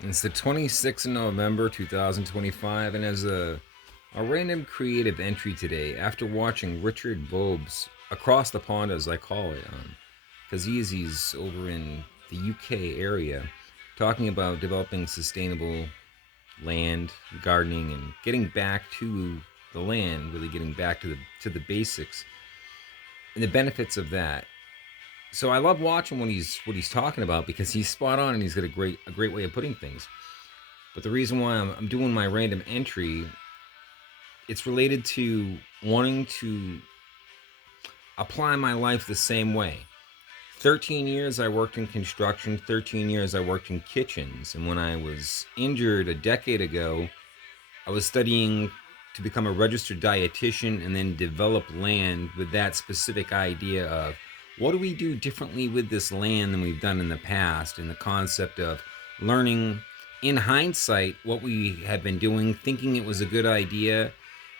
It's the 26th of November 2025, and as a random creative entry today, after watching Richard Vobes across the pond, as I call it, because he's over in the UK area, talking about developing sustainable land, gardening, and getting back to the land, really getting back to the basics and the benefits of that. So I love watching what he's talking about because he's spot on and he's got a great way of putting things. But the reason why I'm doing my random entry, it's related to wanting to apply my life the same way. 13 years I worked in construction, 13 years I worked in kitchens. And when I was injured a decade ago, I was studying to become a registered dietitian and then develop land with that specific idea of what do we do differently with this land than we've done in the past, and the concept of learning in hindsight what we had been doing, thinking it was a good idea,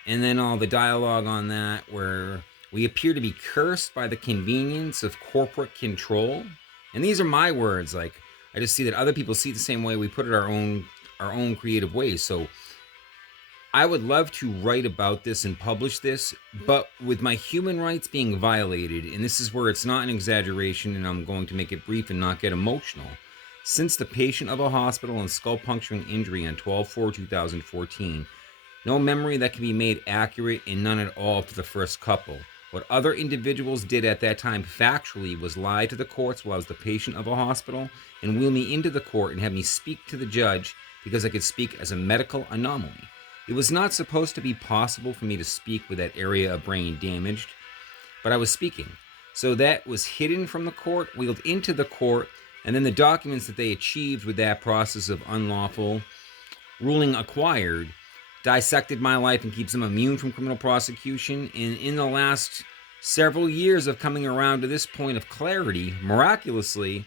and then all the dialogue on that where we appear to be cursed by the convenience of corporate control. And these are my words. Like, I just see that other people see it the same way. We put it our own creative ways. So I would love to write about this and publish this, but with my human rights being violated, and this is where it's not an exaggeration, and I'm going to make it brief and not get emotional. Since the patient of a hospital and skull puncturing injury on 12/4/2014, no memory that can be made accurate and none at all for the first couple. What other individuals did at that time factually was lie to the courts while I was the patient of a hospital and wheel me into the court and have me speak to the judge because I could speak as a medical anomaly. It was not supposed to be possible for me to speak with that area of brain damaged, but I was speaking. So that was hidden from the court, wheeled into the court, and then the documents that they achieved with that process of unlawful ruling acquired dissected my life and keeps them immune from criminal prosecution. And in the last several years of coming around to this point of clarity, miraculously,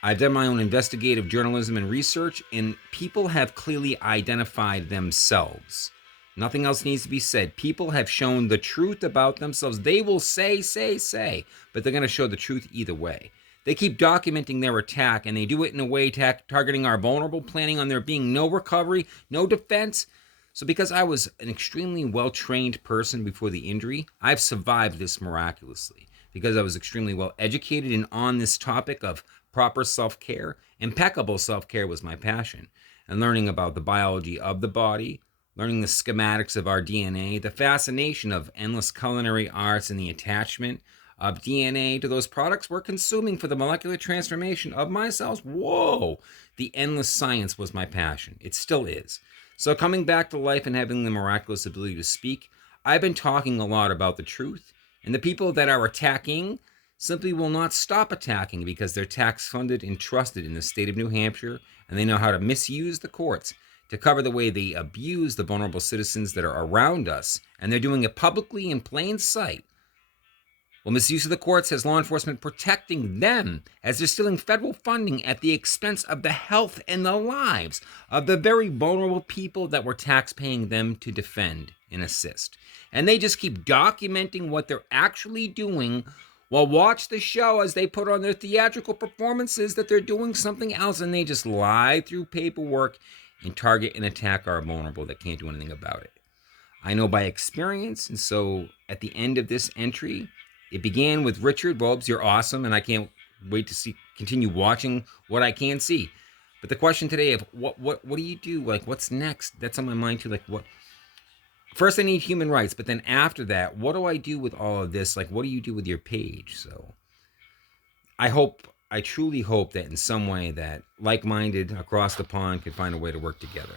I've done my own investigative journalism and research, and people have clearly identified themselves. Nothing else needs to be said. People have shown the truth about themselves. They will say, but they're going to show the truth either way. They keep documenting their attack, and they do it in a way targeting our vulnerable, planning on there being no recovery, no defense. So because I was an extremely well-trained person before the injury, I've survived this miraculously. Because I was extremely well educated and on this topic of proper self-care, impeccable self-care was my passion. And learning about the biology of the body, learning the schematics of our DNA, the fascination of endless culinary arts and the attachment of DNA to those products we're consuming for the molecular transformation of my cells. Whoa! The endless science was my passion. It still is. So coming back to life and having the miraculous ability to speak, I've been talking a lot about the truth, and the people that are attacking simply will not stop attacking because they're tax funded and trusted in the state of New Hampshire, and they know how to misuse the courts to cover the way they abuse the vulnerable citizens that are around us, and they're doing it publicly in plain sight. Well, misuse of the courts has law enforcement protecting them as they're stealing federal funding at the expense of the health and the lives of the very vulnerable people that we're tax-paying them to defend and assist. And they just keep documenting what they're actually doing while watch the show as they put on their theatrical performances that they're doing something else, and they just lie through paperwork and target and attack our vulnerable that can't do anything about it. I know by experience, and so at the end of this entry, it began with Richard Vobes. You're awesome, and I can't wait to continue watching what I can see. But the question today of what do you do? Like, what's next? That's on my mind too. Like, what? First, I need human rights, but then after that, what do I do with all of this? Like, what do you do with your page? So, I truly hope that in some way that like-minded across the pond can find a way to work together.